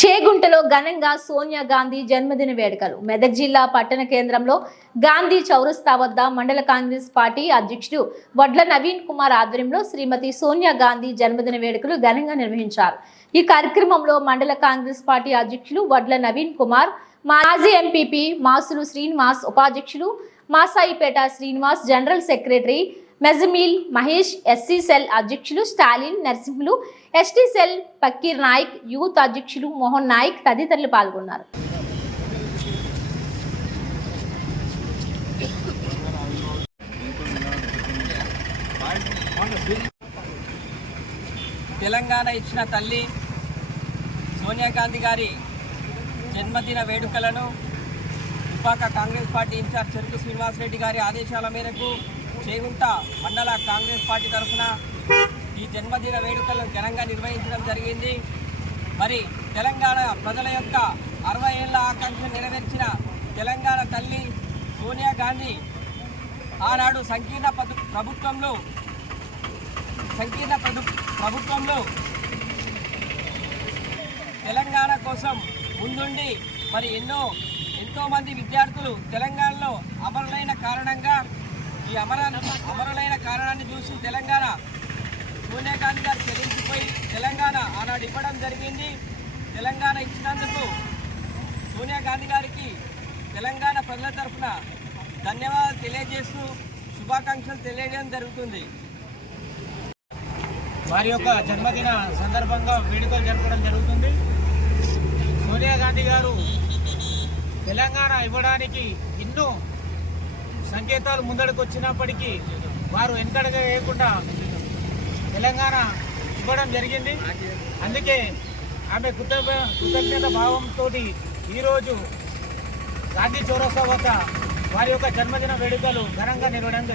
చేగుంటలో ఘనంగా సోనియా గాంధీ జన్మదిన వేడుకలు మెదక్ జిల్లా పట్టణ కేంద్రంలో గాంధీ చౌరస్తా వద్ద మండల కాంగ్రెస్ పార్టీ అధ్యక్షుడు వడ్ల నవీన్ కుమార్ ఆధ్వర్యంలో శ్రీమతి సోనియా గాంధీ జన్మదిన వేడుకలు ఘనంగా నిర్వహించారు ఈ కార్యక్రమంలో మండల కాంగ్రెస్ పార్టీ అధ్యక్షులు వడ్ల నవీన్ కుమార్ మాజీ ఎంపీపీ మాసులు శ్రీనివాస్ ఉపాధ్యక్షులు Masaipet Srinivas general secretary మెజమీల్ Mahesh SC cell అధ్యక్షులు Stalin Narsimhulu ST cell Pakkir Naik youth అధ్యక్షులు మోహన్ నాయక్ తదితరులు పాల్గొన్నారు తెలంగాణ ఇచ్చిన తల్లి సోనియా గాంధీ గారి జన్మదిన వేడుకలను విపాక కాంగ్రెస్ పార్టీ ఇన్ఛార్జ్ చెరుకు శ్రీనివాసరెడ్డి గారి ఆదేశాల మేరకు చేగుంట మండల కాంగ్రెస్ పార్టీ తరఫున ఈ జన్మదిన వేడుకలను ఘనంగా నిర్వహించడం జరిగింది మరి తెలంగాణ ప్రజల యొక్క అరవై ఏళ్ల ఆకాంక్ష నెరవేర్చిన తెలంగాణ తల్లి సోనియా గాంధీ ఆనాడు సంకీర్ణ ప్రభుత్వంలో సంకీర్ణ ప్రభుత్వంలో తెలంగాణ కోసం ముందుండి మరి ఎన్నో ఎంతోమంది విద్యార్థులు తెలంగాణలో అమరులైన కారణంగా ఈ అమర అమరులైన కారణాన్ని చూసి తెలంగాణ సోనియా గాంధీ గారు చెల్లించిపోయి తెలంగాణ ఆనాడు ఇవ్వడం జరిగింది తెలంగాణ ఇచ్చినందుకు సోనియా గాంధీ గారికి తెలంగాణ ప్రజల తరఫున ధన్యవాదాలు తెలియజేస్తూ శుభాకాంక్షలు తెలియజేయడం జరుగుతుంది వారి యొక్క జన్మదిన సందర్భంగా వేడుకలు జరపడం జరుగుతుంది సోనియా గాంధీ గారు తెలంగాణ ఇవ్వడానికి ఎన్నో సంకేతాలు ముందడుకు వచ్చినప్పటికీ వారు వెనకడగా వేయకుండా తెలంగాణ ఇవ్వడం జరిగింది అందుకే ఆమె కృతజ్ఞ కృతజ్ఞత భావంతో ఈరోజు గాంధీ చౌరస్తా వద్ద వారి యొక్క జన్మదిన వేడుకలు ఘనంగా నిలవడం